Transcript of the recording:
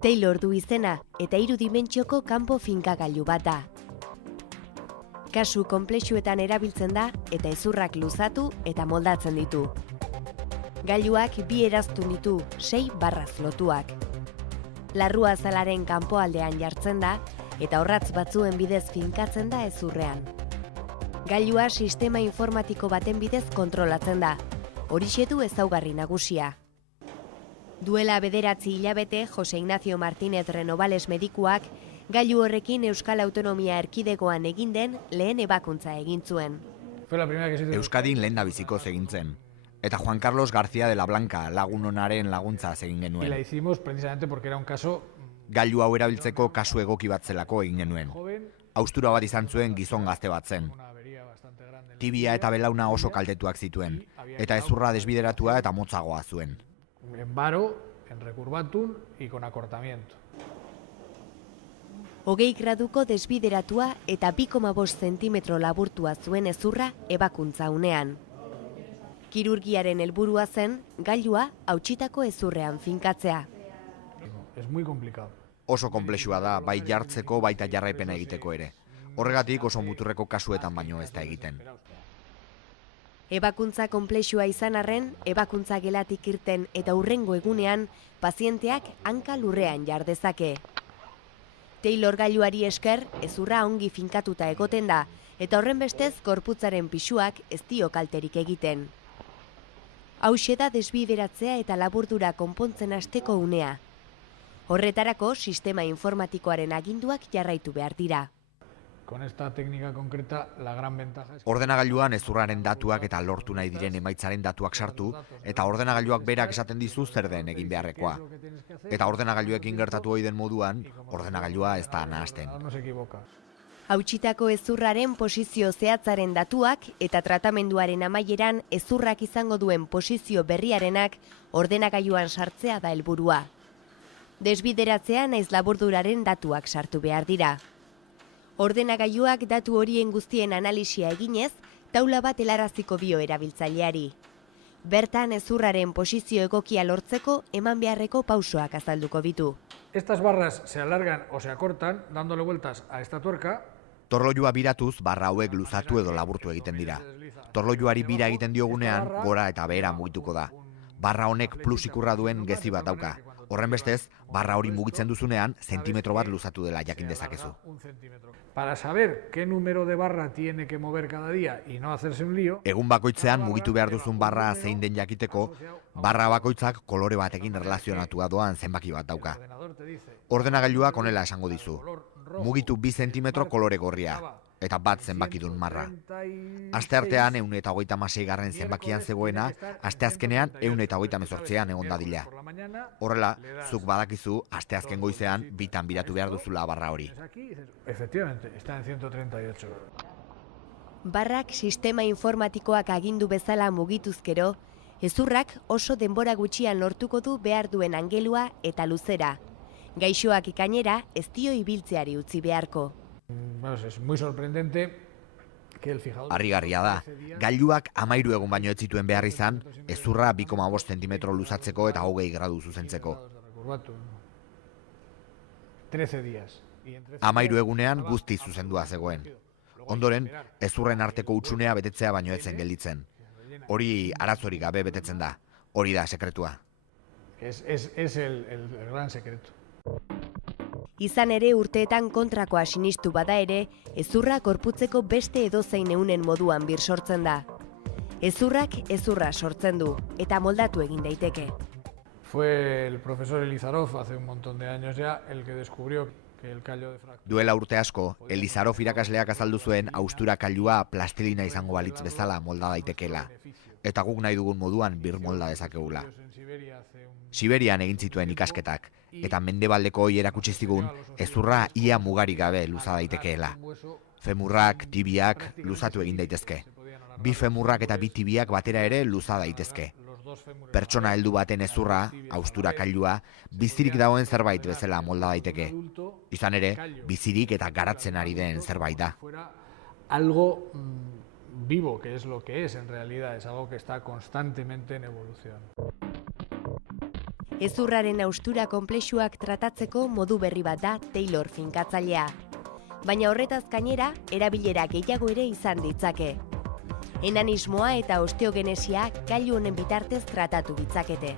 Taylor du izena eta 3 dimentsioko kanpo finkagailu bat da. Kasu konplexuetan erabiltzen da eta hezurrak luzatu eta moldatzen ditu. Gailuak 2 eraztun ditu, 6 barraz lotuak. Larrua azalaren kanpoaldean jartzen da eta orratz batzuen bidez finkatzen da hezurrean. Gailua sistema informatiko baten bidez kontrolatzen da. Horixe du ezaugarri nagusia. Duela 9 hilabete, Jose Ignacio Martínez Renovales medikuak gailu horrekin Euskal Autonomia Erkidegoan egin den lehen ebakuntza egin zuen. Euskadin lehen nabizikoz egin zen. Eta Juan Carlos García de la Blanca lagun onaren laguntza egin genuen. Gailu hau erabiltzeko kasu egoki bat zelako egin genuen. Haustura bat izan zuen gizon gazte bat zen. Tibia eta belauna oso kaltetuak zituen, eta hezurra desbideratua eta motzagoa zuen. En varo, en recurvatum y con acortamiento. 20 graduko desbideratua eta 2,5 zentimetro laburtua zuen hezurra ebakuntza unean. Kirurgiaren helburua zen gailua hautsitako hezurrean finkatzea. Es muy complicado. Oso konplexua da, bai jartzeko baita jarraipena egiteko ere. Horregatik oso muturreko kasuetan baino ez da egiten. Ebakuntza konplexua izan arren, ebakuntza gelatik irten eta hurrengo egunean, pazienteak hanka lurrean jar dezake. Taylor gailuari esker, hezurra ongi finkatuta egoten da, eta horren bestez gorputzaren pisuak ez dio kalterik egiten. Hauxe da desbideratzea eta laburdura konpontzen hasteko unea. Horretarako, sistema informatikoaren aginduak jarraitu behar dira. Con esta técnica concreta, la gran ventaja es... Ordenagailuan hezurraren datuak eta lortu nahi diren emaitzaren datuak sartu, eta ordenagailuak berak esaten dizu zer den egin beharrekoa. Eta ordenagailuekin gertatu ohi den moduan, ordenagailua ez da nahasten. Hautsitako hezurraren posizio zehatzaren datuak eta tratamenduaren amaieran hezurrak izango duen posizio berriarenak ordenagailuan sartzea da helburua. Desbideratzea naiz laburduraren datuak sartu behar dira. Ordenagailuak datu horien guztien analisia eginez, taula bat helaraziko dio erabiltzaileari. Bertan hezurraren posizio egokia lortzeko eman beharreko pausoak azalduko ditu. Estas barras se alargan o se acortan dándole vueltas a esta tuerca. Torloilua biratuz barra hauek luzatu edo laburtu egiten dira. Torloiluari bira egiten diogunean gora eta behera mugituko da. Barra honek plus ikurra duen gezi bat dauka. Horren bestez, barra hori mugitzen duzunean, zentimetro bat luzatu dela jakin dezakezu. Para saber qué número de barra tiene que mover cada día y no hacerse un lío. Egun bakoitzean mugitu behar duzun barra zein den jakiteko, barra bakoitzak kolore batekin erlazionatua doan zenbaki bat dauka. Ordenagailuak honela esango dizu. Mugitu 2 zentimetro kolore gorria, eta bat zenbakidun marra. Asteartean 126 zenbakian zegoena, asteazkenean 128an egon dadila. Horrela, zuk badakizu asteazken goizean bitan biratu behar duzula barra hori. Efectivamente, está en 138. Barrak sistema informatikoak agindu bezala mugituzkero, hezurrak oso denbora gutxian lortuko du behar duen angelua eta luzera. Gaixoak gainera ez dio ibiltzeari utzi beharko. Es muy sorprendente que el fijador... Harrigarria da, gailuak 13 egun baino ez zituen behar izan, hezurra 2,5 zentimetro luzatzeko eta 20 gradu zuzentzeko. 13 días. 13 egunean guzti zuzendua zegoen. Ondoren, hezurren arteko hutsunea betetzea baino ez zen gelditzen. Hori arazorik gabe betetzen da, hori da sekretua. Es el gran secreto. Izan ere urteetan kontrakoa sinistu bada ere, hezurra gorputzeko beste edozein eunen moduan bir sortzen da. Hezurrak hezurra sortzen du eta moldatu egin daiteke. Fue el profesor Elizarov hace un montón de años ya el que descubrió que el callo de fractura... Duela urte asko, Elizarov irakasleak azaldu zuen haustura kailua plastilina izango balitz bezala molda daitekeela. Eta guk nahi dugun moduan bir molda dezakegula. Siberian egin zituen ikasketak, eta mendebaldeko hoi erakutsi zigun, hezurra ia mugarik gabe luza daitekeela. Femurrak, tibiak luzatu egin daitezke. 2 femurrak eta 2 tibiak batera ere luza daitezke. Pertsona heldu baten hezurra, haustura kailua, bizirik dagoen zerbait bezala molda daiteke. Izan ere, bizirik eta garatzen ari den zerbait da. Algo vivo, que es lo que es en realidad, es algo que está constantemente en evolución. Hezurraren haustura konplexuak tratatzeko modu berri bat da Taylor finkatzailea. Baina horretaz gainera, erabilera gehiago ere izan ditzake. Enanismoa eta osteogenesia gailu honen bitartez tratatu ditzakete.